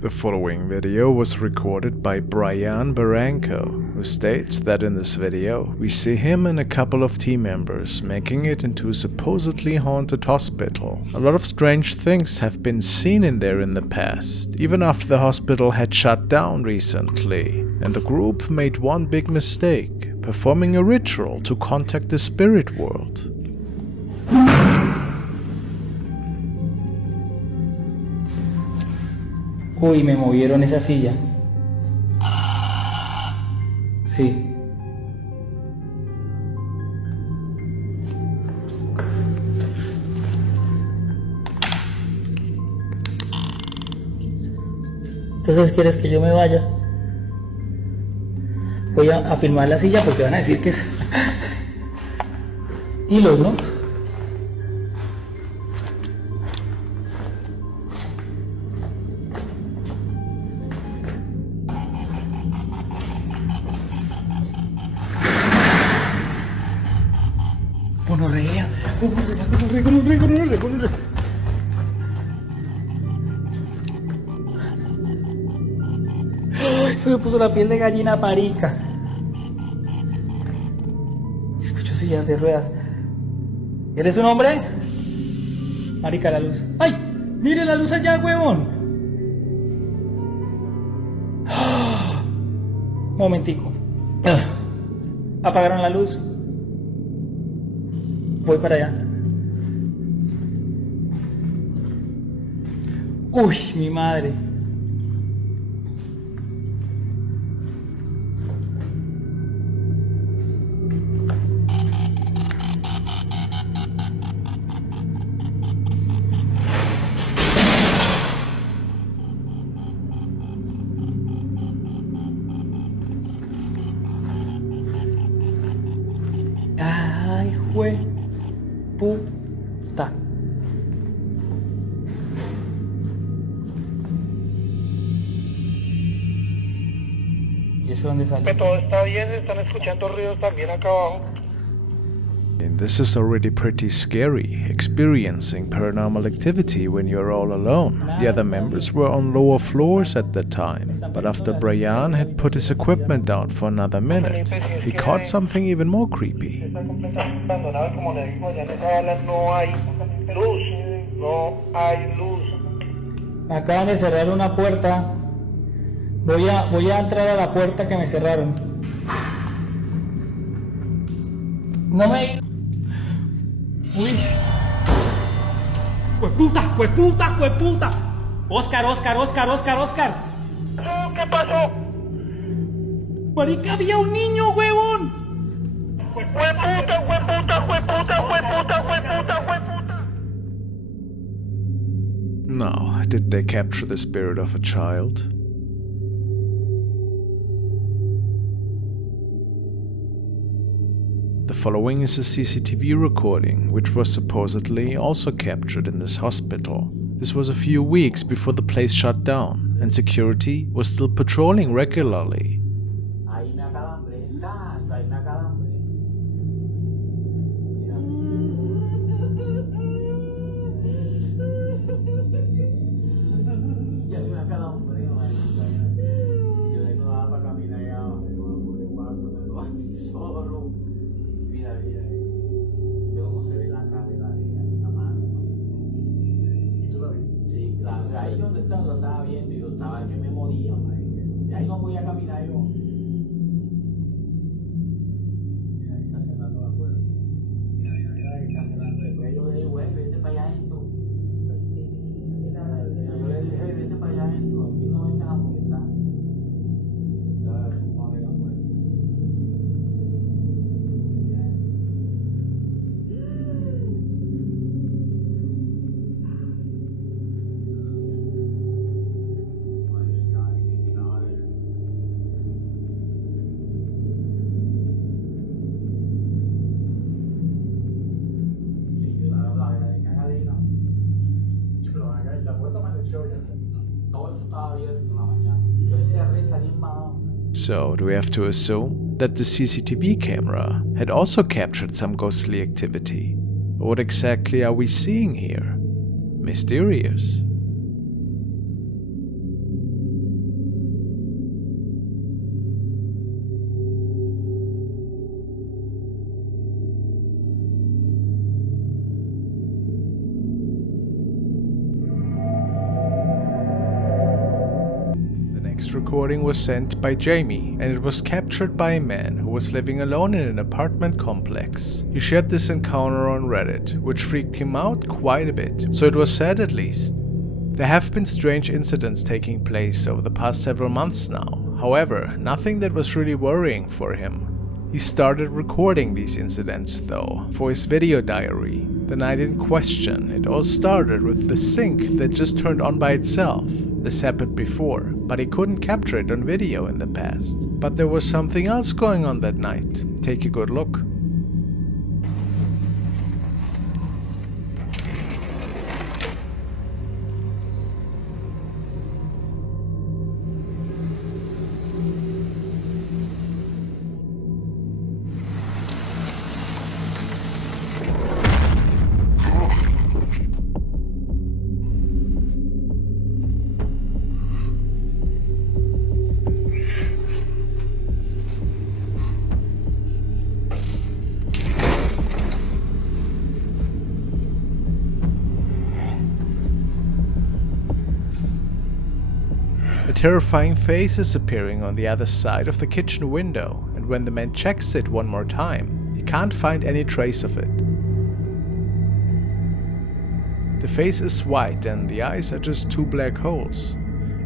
The following video was recorded by Brian Barranco, who states that in this video we see him and a couple of team members making it into a supposedly haunted hospital. A lot of strange things have been seen in there in the past, even after the hospital had shut down recently, and the group made one big mistake, performing a ritual to contact the spirit world. Uy, me movieron esa silla. Sí. Entonces, ¿quieres que yo me vaya? Voy a filmar la silla porque van a decir que es hilos, ¿no? Gonorrea. Se me puso la piel de gallina parica. Escucho sillas de ruedas. ¿Eres un hombre? Marica, la luz. ¡Ay! ¡Mire la luz allá, huevón! Momentico. Apagaron la luz. Voy para allá. Uy, mi madre. Ay, jue puta. ¿Y eso dónde sale? Todo está bien, están escuchando ruidos también acá abajo. And this is already pretty scary, experiencing paranormal activity when you're all alone. The other members were on lower floors at the time, but after Brian had put his equipment down for another minute, he caught something even more creepy. Está completamente abandonado, como le digo, allá en esa bala no hay luz, no hay luz. Me acaban de cerrar una puerta. Voy a entrar a la puerta que me cerraron. No me... Uy. ¡Jueputa! ¡Jueputa! ¡Jueputa! Oscar. ¿Qué pasó? Marica, había un niño, huevón. ¡Jueputa! Now, did they capture the spirit of a child? The following is a CCTV recording, which was supposedly also captured in this hospital. This was a few weeks before the place shut down, and security was still patrolling regularly. Ahí donde estaba, lo estaba viendo y yo me moría, marica. Y ahí no podía caminar yo. Mira, ahí está cerrando la puerta. Mira, ahí está cerrando. Después yo le dije, güey, vete para allá adentro. Yo le dije, vete para allá adentro. Aquí no vengas a molestar. Vamos a ver la puerta. So, do we have to assume that the CCTV camera had also captured some ghostly activity? What exactly are we seeing here? Mysterious. next recording was sent by Jamie, and it was captured by a man who was living alone in an apartment complex. He shared this encounter on Reddit, which freaked him out quite a bit, so it was said at least. There have been strange incidents taking place over the past several months now, however, nothing that was really worrying for him. He started recording these incidents though, for his video diary. The night in question, it all started with the sink that just turned on by itself. This happened before, but he couldn't capture it on video in the past. But there was something else going on that night. Take a good look. A terrifying face is appearing on the other side of the kitchen window, and when the man checks it one more time, he can't find any trace of it. The face is white and the eyes are just two black holes.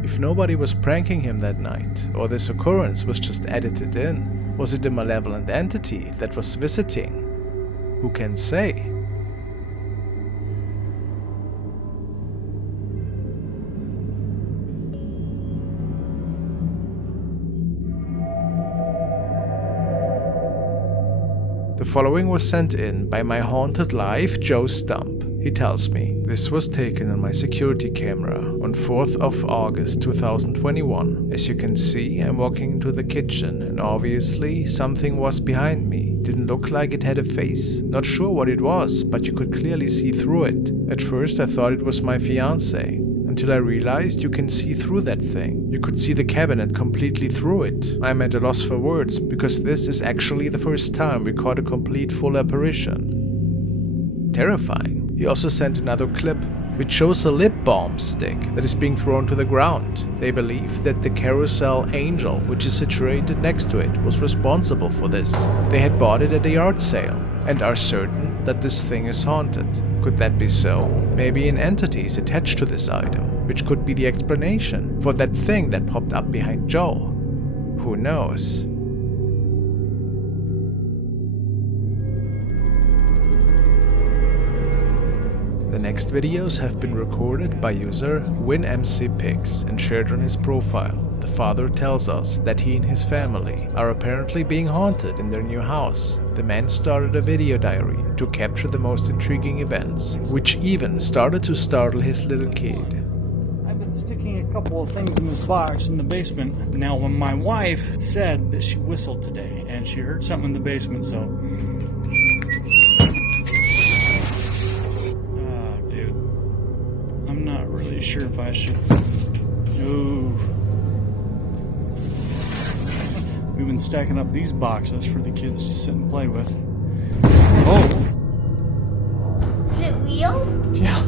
If nobody was pranking him that night, or this occurrence was just edited in, was it a malevolent entity that was visiting? Who can say? The following was sent in by my haunted life Joe Stump. He tells me, this was taken on my security camera on 4th of August 2021. As you can see, I'm walking into the kitchen and obviously something was behind me. Didn't look like it had a face. Not sure what it was, but you could clearly see through it. At first I thought it was my fiancé, until I realized you can see through that thing. You could see the cabinet completely through it. I'm at a loss for words, because this is actually the first time we caught a complete full apparition. Terrifying. He also sent another clip, which shows a lip balm stick that is being thrown to the ground. They believe that the carousel angel, which is situated next to it, was responsible for this. They had bought it at a yard sale, and are certain that this thing is haunted. Could that be so? Maybe an entity is attached to this item, which could be the explanation for that thing that popped up behind Joe. Who knows? The next videos have been recorded by user WinMCPix and shared on his profile. The father tells us that he and his family are apparently being haunted in their new house. The man started a video diary to capture the most intriguing events, which even started to startle his little kid. I've been sticking a couple of things in this box in the basement. Now, when my wife said that she whistled today and she heard something in the basement, so... dude. I'm not really sure if I should... No. We've been stacking up these boxes for the kids to sit and play with. Oh! Is it real? Yeah.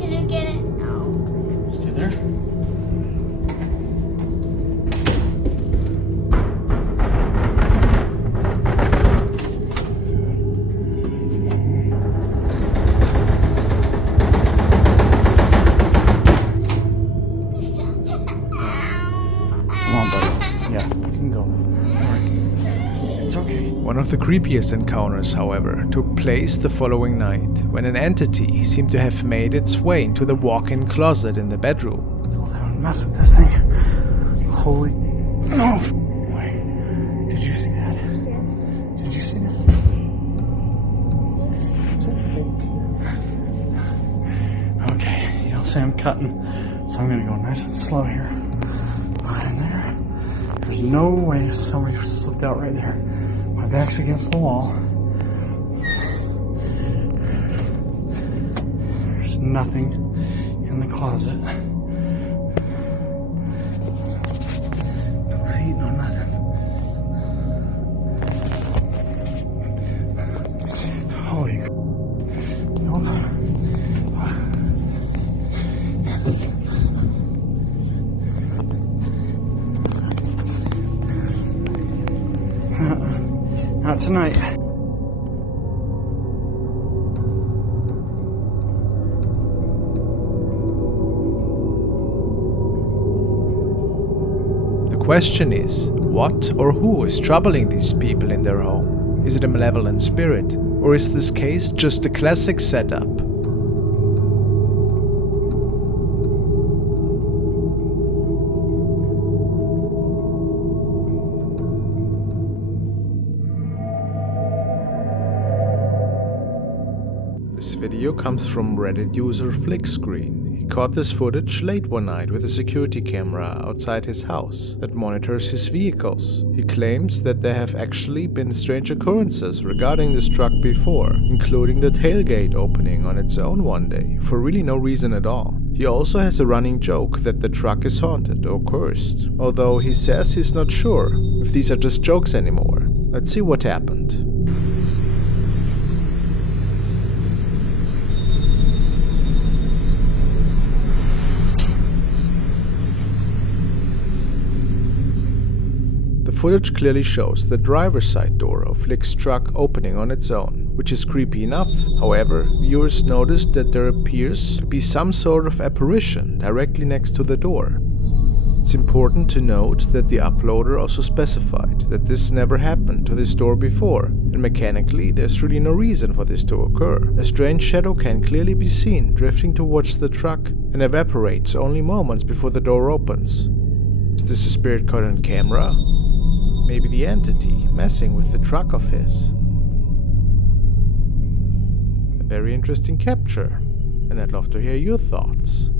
Can I get it now? Stay there. One of the creepiest encounters, however, took place the following night, when an entity seemed to have made its way into the walk-in closet in the bedroom. Let's hold down and mess with this thing. Holy... No! Wait. Did you see that? Yes. Did you see that? Okay, you'll see I'm cutting, so I'm gonna go nice and slow here. Right in there. There's no way somebody slipped out right there. My back's against the wall. There's nothing in the closet. No feet, no nothing. Holy... Nope. Not tonight. The question is, what or who is troubling these people in their home? Is it a malevolent spirit, or is this case just a classic setup? This video comes from Reddit user Flickscreen. He caught this footage late one night with a security camera outside his house that monitors his vehicles. He claims that there have actually been strange occurrences regarding this truck before, including the tailgate opening on its own one day, for really no reason at all. He also has a running joke that the truck is haunted or cursed, although he says he's not sure if these are just jokes anymore. Let's see what happened. The footage clearly shows the driver's side door of Flick's truck opening on its own, which is creepy enough. However, viewers noticed that there appears to be some sort of apparition directly next to the door. It's important to note that the uploader also specified that this never happened to this door before, and mechanically there's really no reason for this to occur. A strange shadow can clearly be seen drifting towards the truck and evaporates only moments before the door opens. Is this a spirit caught on camera? Maybe the entity messing with the truck of his. A very interesting capture, and I'd love to hear your thoughts.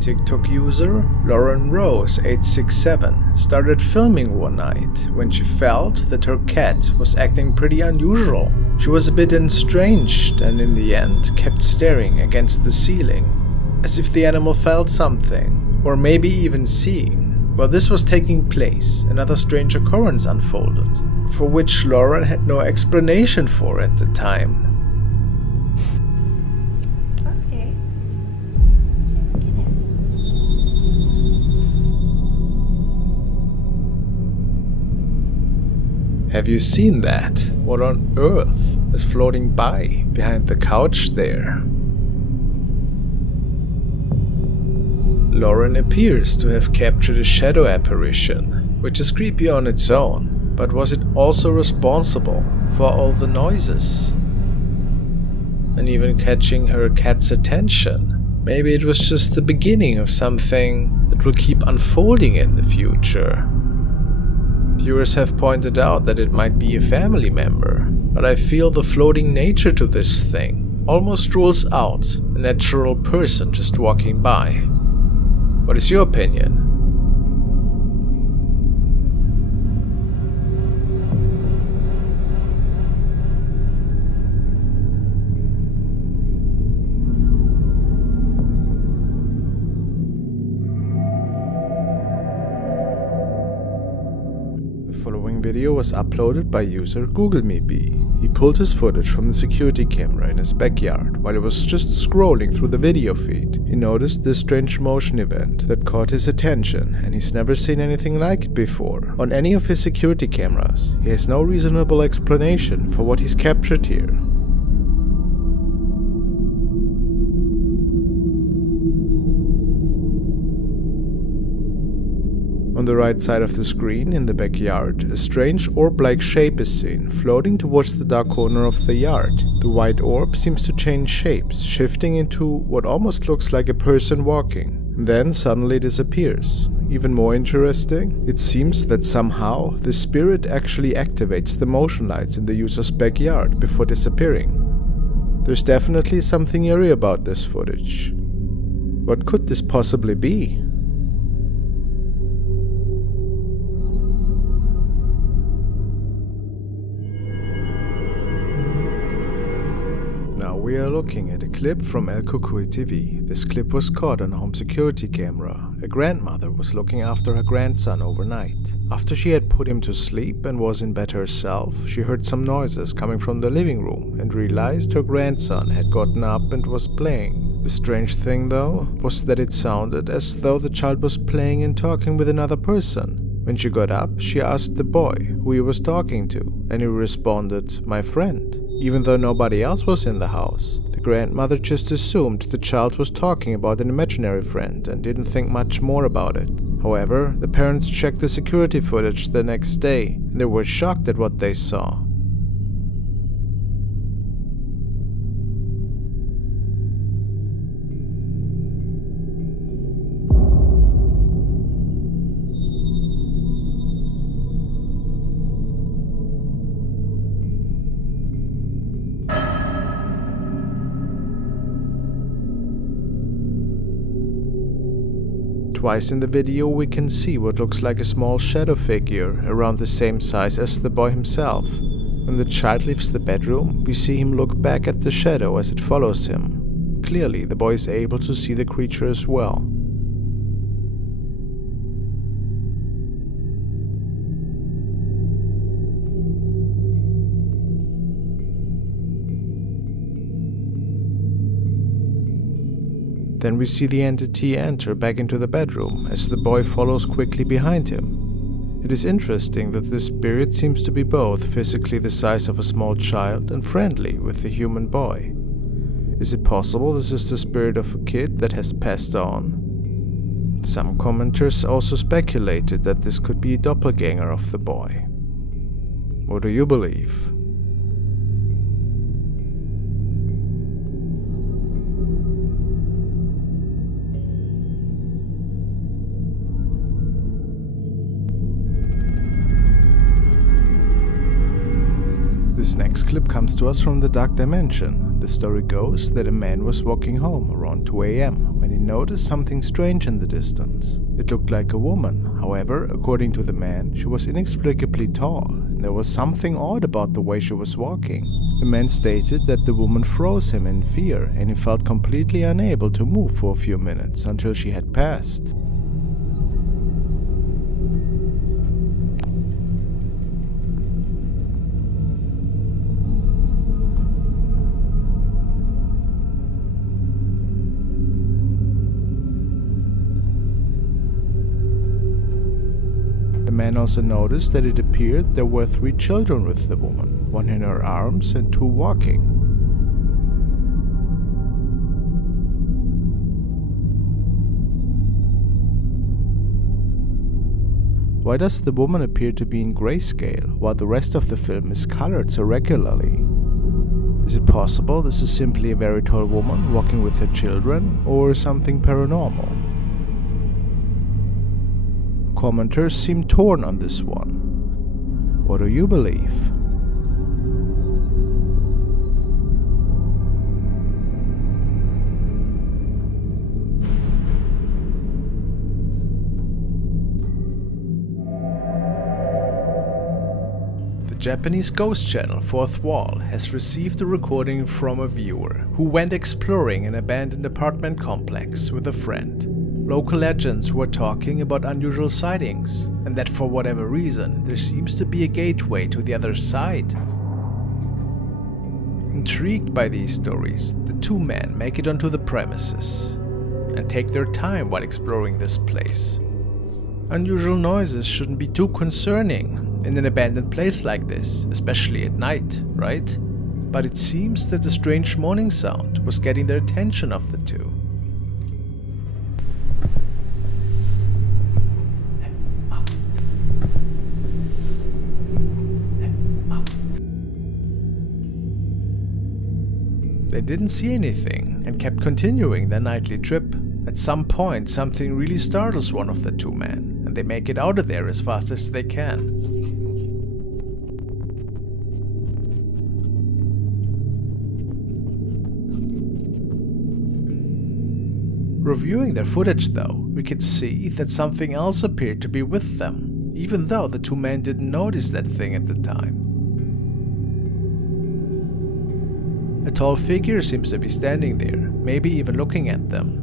TikTok user Lauren Rose 867 started filming one night when she felt that her cat was acting pretty unusual. She was a bit estranged and in the end kept staring against the ceiling, as if the animal felt something, or maybe even seeing. While this was taking place, another strange occurrence unfolded, for which Lauren had no explanation for at the time. Have you seen that? What on earth is floating by behind the couch there? Lauren appears to have captured a shadow apparition, which is creepy on its own, but was it also responsible for all the noises? And even catching her cat's attention? Maybe it was just the beginning of something that will keep unfolding in the future. Viewers have pointed out that it might be a family member, but I feel the floating nature to this thing almost rules out a natural person just walking by. What is your opinion? The following video was uploaded by user GoogleMeBee. He pulled his footage from the security camera in his backyard while he was just scrolling through the video feed. He noticed this strange motion event that caught his attention, and he's never seen anything like it before. On any of his security cameras, he has no reasonable explanation for what he's captured here. On the right side of the screen, in the backyard, a strange orb-like shape is seen, floating towards the dark corner of the yard. The white orb seems to change shapes, shifting into what almost looks like a person walking, and then suddenly disappears. Even more interesting, it seems that somehow the spirit actually activates the motion lights in the user's backyard before disappearing. There's definitely something eerie about this footage. What could this possibly be? Now we are looking at a clip from El Cucuy TV. This clip was caught on a home security camera. A grandmother was looking after her grandson overnight. After she had put him to sleep and was in bed herself, she heard some noises coming from the living room and realized her grandson had gotten up and was playing. The strange thing, though, was that it sounded as though the child was playing and talking with another person. When she got up, she asked the boy who he was talking to, and he responded, "My friend." Even though nobody else was in the house, the grandmother just assumed the child was talking about an imaginary friend and didn't think much more about it. However, the parents checked the security footage the next day, and they were shocked at what they saw. Twice in the video we can see what looks like a small shadow figure around the same size as the boy himself. When the child leaves the bedroom, we see him look back at the shadow as it follows him. Clearly, the boy is able to see the creature as well. Then we see the entity enter back into the bedroom as the boy follows quickly behind him. It is interesting that this spirit seems to be both physically the size of a small child and friendly with the human boy. Is it possible this is the spirit of a kid that has passed on? Some commenters also speculated that this could be a doppelganger of the boy. What do you believe? This next clip comes to us from the Dark Dimension. The story goes that a man was walking home around 2 a.m. when he noticed something strange in the distance. It looked like a woman. However, according to the man, she was inexplicably tall, and there was something odd about the way she was walking. The man stated that the woman froze him in fear, and he felt completely unable to move for a few minutes until she had passed. The man also noticed that it appeared there were 3 children with the woman, 1 in her arms and 2 walking. Why does the woman appear to be in grayscale while the rest of the film is colored so regularly? Is it possible this is simply a very tall woman walking with her children, or something paranormal? Commenters seem torn on this one. What do you believe? The Japanese ghost channel Fourth Wall has received a recording from a viewer who went exploring an abandoned apartment complex with a friend. Local legends were talking about unusual sightings, and that for whatever reason, there seems to be a gateway to the other side. Intrigued by these stories, the 2 men make it onto the premises and take their time while exploring this place. Unusual noises shouldn't be too concerning in an abandoned place like this, especially at night, right? But it seems that the strange moaning sound was getting the attention of the 2. They didn't see anything and kept continuing their nightly trip. At some point, something really startles one of the 2 men, and they make it out of there as fast as they can. Reviewing their footage though, we could see that something else appeared to be with them, even though the 2 men didn't notice that thing at the time. A tall figure seems to be standing there, maybe even looking at them.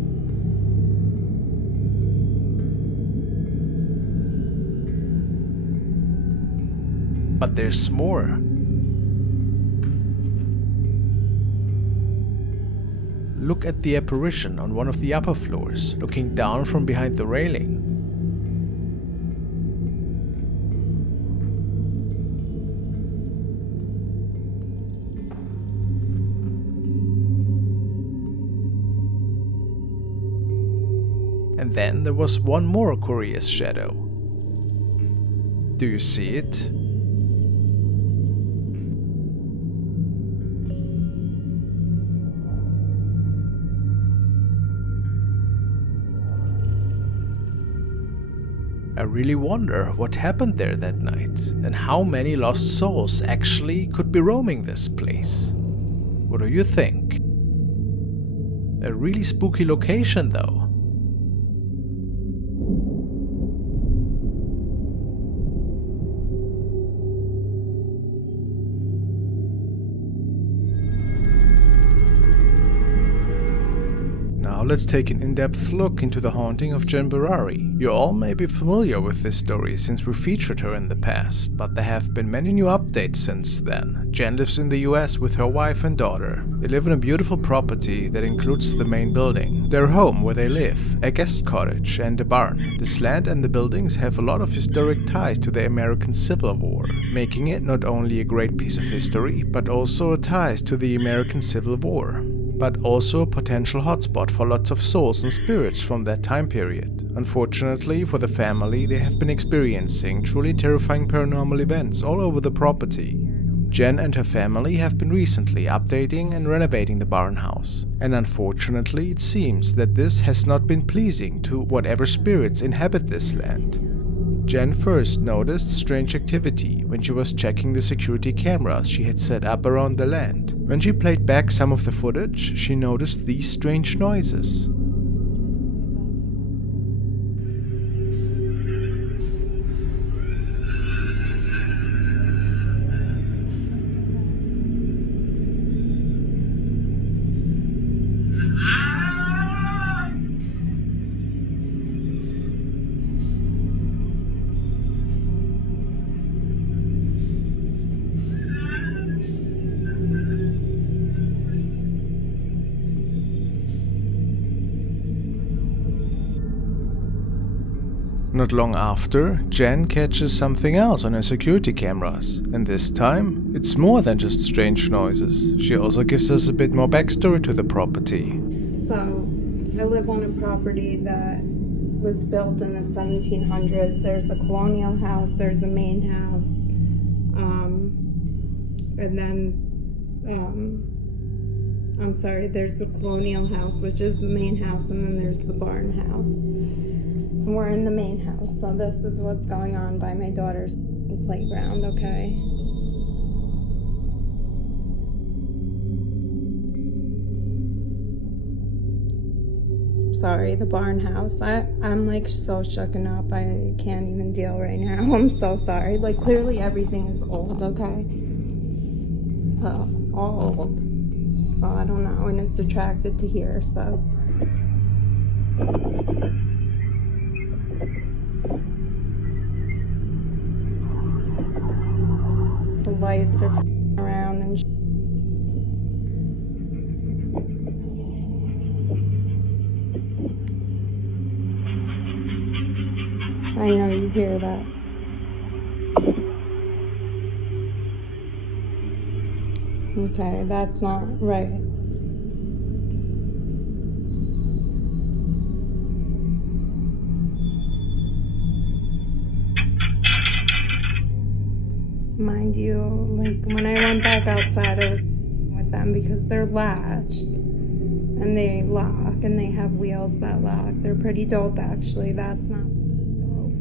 But there's more. look at the apparition on one of the upper floors, looking down from behind the railing. And then there was one more curious shadow. Do you see it? I really wonder what happened there that night, and how many lost souls actually could be roaming this place. What do you think? A really spooky location though. Now let's take an in-depth look into the haunting of Jen Berari. You all may be familiar with this story since we featured her in the past, but there have been many new updates since then. Jen lives in the US with her wife and daughter. They live in a beautiful property that includes the main building, their home where they live, a guest cottage and a barn. This land and the buildings have a lot of historic ties to the American Civil War, making it not only a great piece of history, but also ties to the American Civil War, but also a potential hotspot for lots of souls and spirits from that time period. Unfortunately for the family, they have been experiencing truly terrifying paranormal events all over the property. Jen and her family have been recently updating and renovating the barn house, and unfortunately it seems that this has not been pleasing to whatever spirits inhabit this land. Jen first noticed strange activity when she was checking the security cameras she had set up around the land. When she played back some of the footage, she noticed these strange noises. Not long after, Jen catches something else on her security cameras, and this time, it's more than just strange noises. She also gives us a bit more backstory to the property. So, I live on a property that was built in the 1700s. There's a colonial house, there's a main house, and then, there's the colonial house, which is the main house, and then there's the barn house. We're in the main house, so this is what's going on by my daughter's playground, okay? Sorry, the barn house. I'm like so shooken up, I can't even deal right now. I'm so sorry. Like clearly everything is old, okay? So, all old. So I don't know, and it's attracted to here, so. The lights are around and I know you hear that. Okay, that's not right. Mind you, like when I went back outside, I was with them because they're latched and they lock and they have wheels that lock. They're pretty dope, actually. That's not dope.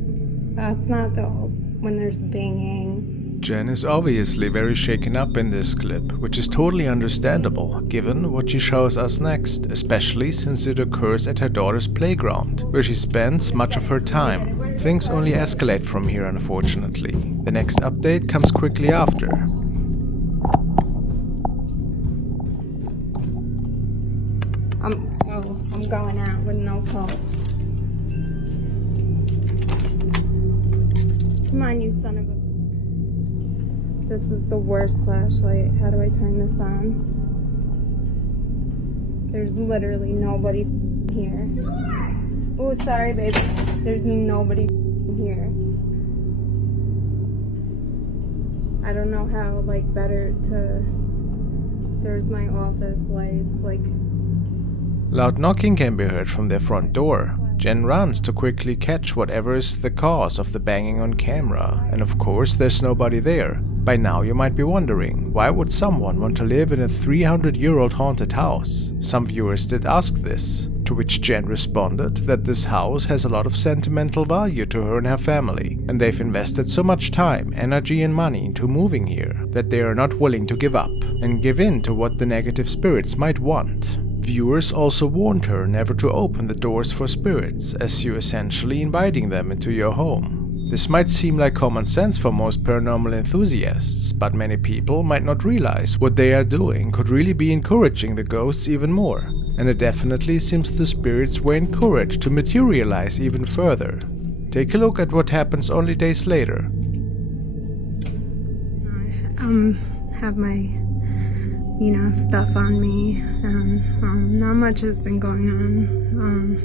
That's not dope when there's banging. Jen is obviously very shaken up in this clip, which is totally understandable given what she shows us next, especially since it occurs at her daughter's playground, where she spends much of her time. Things only escalate from here, unfortunately. The next update comes quickly after. I'm going out with no coat. Come on, you son of a... This is the worst flashlight. How do I turn this on? There's literally nobody here. Oh, sorry, baby. There's nobody here. I don't know how, like, better to... There's my office lights, like... Loud knocking can be heard from their front door. Jen runs to quickly catch whatever is the cause of the banging on camera, and of course there's nobody there. By now you might be wondering, why would someone want to live in a 300-year-old haunted house? Some viewers did ask this, to which Jen responded that this house has a lot of sentimental value to her and her family, and they've invested so much time, energy and money into moving here that they are not willing to give up and give in to what the negative spirits might want. Viewers also warned her never to open the doors for spirits, as you're essentially inviting them into your home. This might seem like common sense for most paranormal enthusiasts, but many people might not realize what they are doing could really be encouraging the ghosts even more, and it definitely seems the spirits were encouraged to materialize even further. Take a look at what happens only days later. Have my, stuff on me, and not much has been going on.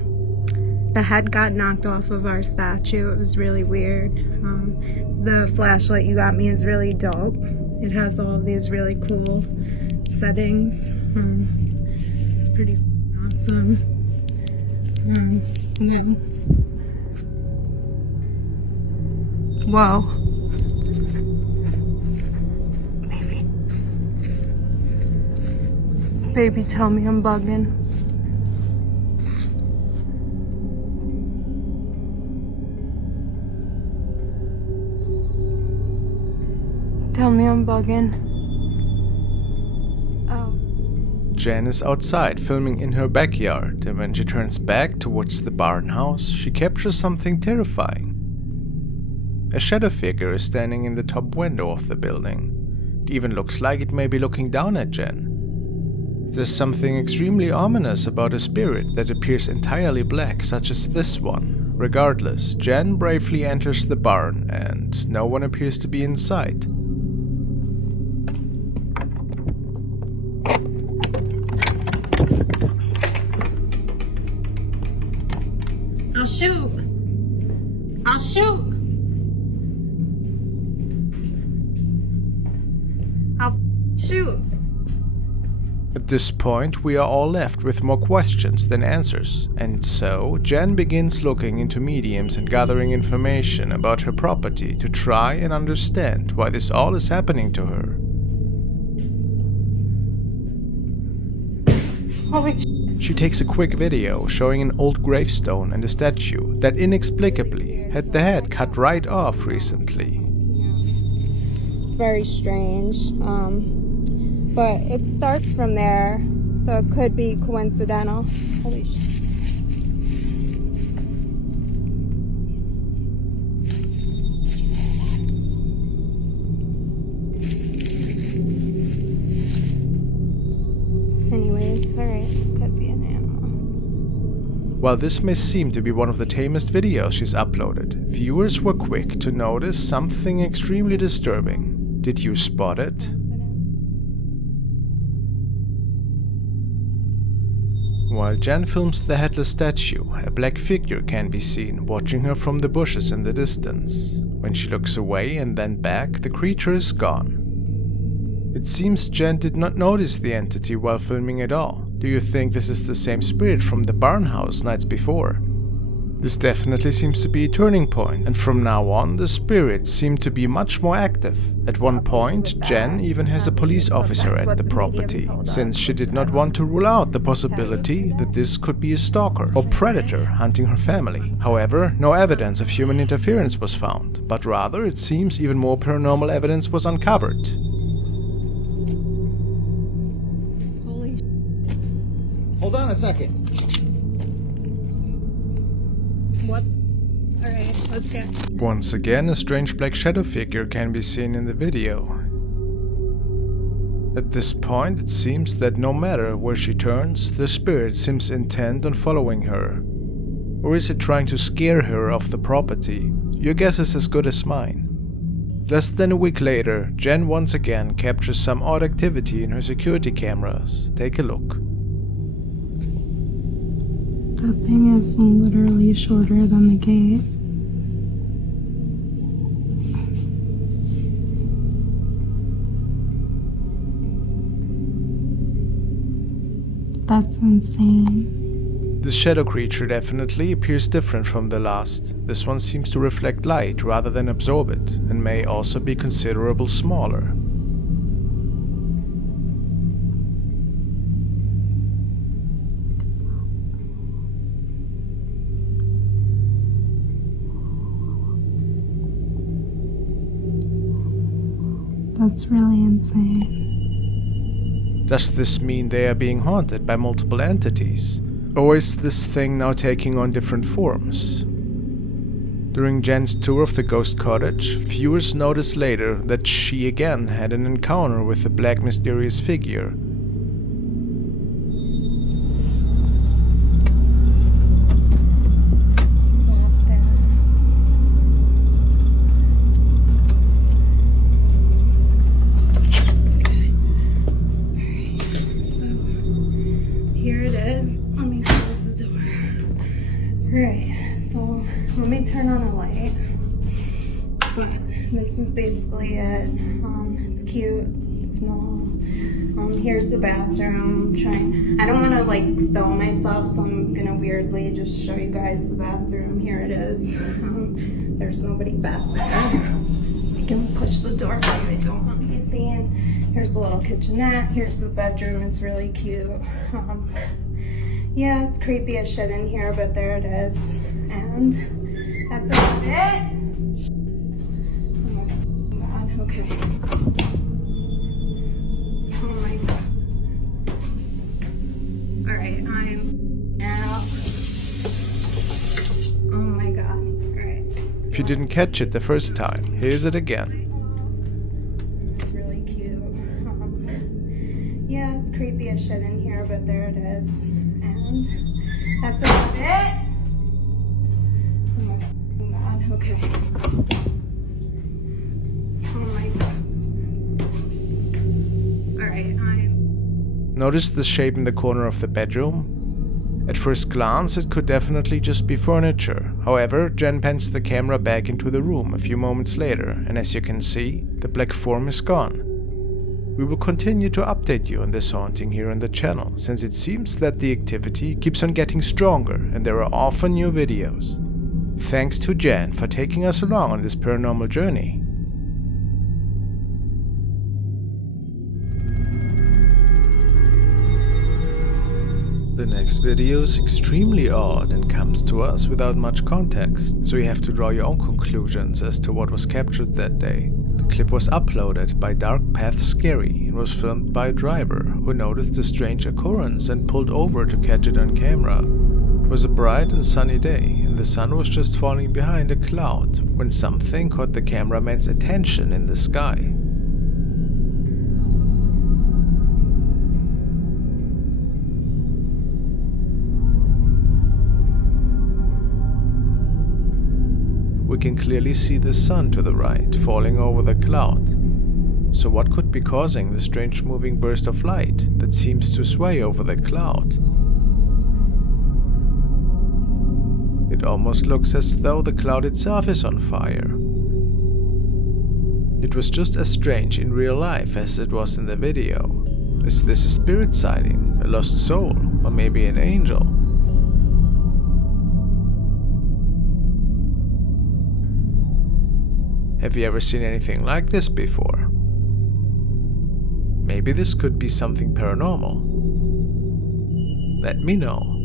The head got knocked off of our statue. It was really weird. The flashlight you got me is really dope. It has all of these really cool settings. It's pretty awesome. Whoa. Baby, tell me I'm bugging. Tell me I'm bugging. Oh. Jen is outside filming in her backyard, and when she turns back towards the barn house, she captures something terrifying. A shadow figure is standing in the top window of the building. It even looks like it may be looking down at Jen. There's something extremely ominous about a spirit that appears entirely black, such as this one. Regardless, Jen bravely enters the barn, and no one appears to be in sight. I'll shoot! I'll shoot! I'll shoot! At this point, we are all left with more questions than answers, and so Jen begins looking into mediums and gathering information about her property to try and understand why this all is happening to her. Holy sh**. She takes a quick video showing an old gravestone and a statue that inexplicably had the head cut right off recently. It's very strange, but it starts from there, so it could be coincidental. Holy shit. Anyways, alright, could be an animal. While this may seem to be one of the tamest videos she's uploaded, viewers were quick to notice something extremely disturbing. Did you spot it? While Jen films the headless statue, a black figure can be seen watching her from the bushes in the distance. When she looks away and then back, the creature is gone. It seems Jen did not notice the entity while filming at all. Do you think this is the same spirit from the barn house nights before? This definitely seems to be a turning point, and from now on the spirits seem to be much more active. At one point, Jen even has a police officer at the property, since she did not want to rule out the possibility that this could be a stalker or predator hunting her family. However, no evidence of human interference was found, but rather it seems even more paranormal evidence was uncovered. Holy sh**. Hold on a second. What? Alright, let's go. Once again, a strange black shadow figure can be seen in the video. At this point, it seems that no matter where she turns, the spirit seems intent on following her. Or is it trying to scare her off the property? Your guess is as good as mine. Less than a week later, Jen once again captures some odd activity in her security cameras. Take a look. That thing is literally shorter than the gate. That's insane. This shadow creature definitely appears different from the last. This one seems to reflect light rather than absorb it, and may also be considerably smaller. That's really insane. Does this mean they are being haunted by multiple entities? Or is this thing now taking on different forms? During Jen's tour of the ghost cottage, viewers noticed later that she again had an encounter with the black mysterious figure. Here it is. Let me close the door. Right, so let me turn on a light. But this is basically it. It's cute, it's small. Here's the bathroom. I don't want to like film myself, so I'm gonna weirdly just show you guys the bathroom. Here it is. There's nobody back there. I can push the door for you. I don't want to be seen. Here's the little kitchenette. Here's the bedroom. It's really cute. Yeah, it's creepy as shit in here, but there it is. And that's about it. Oh my god, okay. Oh my god. Alright, I'm out. Oh my god. Alright. If you didn't catch it the first time, here's it again. Yeah, it's creepy as shit in here, but there it is. And that's about it. Oh my god, okay. Oh my god. Alright, Notice the shape in the corner of the bedroom? At first glance, it could definitely just be furniture. However, Jen pans the camera back into the room a few moments later, and as you can see, the black form is gone. We will continue to update you on this haunting here on the channel, since it seems that the activity keeps on getting stronger and there are often new videos. Thanks to Jen for taking us along on this paranormal journey. The next video is extremely odd and comes to us without much context, so you have to draw your own conclusions as to what was captured that day. The clip was uploaded by Dark Path Scary and was filmed by a driver who noticed the strange occurrence and pulled over to catch it on camera. It was a bright and sunny day and the sun was just falling behind a cloud when something caught the cameraman's attention in the sky. We can clearly see the sun to the right, falling over the cloud. So what could be causing the strange moving burst of light that seems to sway over the cloud? It almost looks as though the cloud itself is on fire. It was just as strange in real life as it was in the video. Is this a spirit sighting, a lost soul, or maybe an angel? Have you ever seen anything like this before? Maybe this could be something paranormal. Let me know.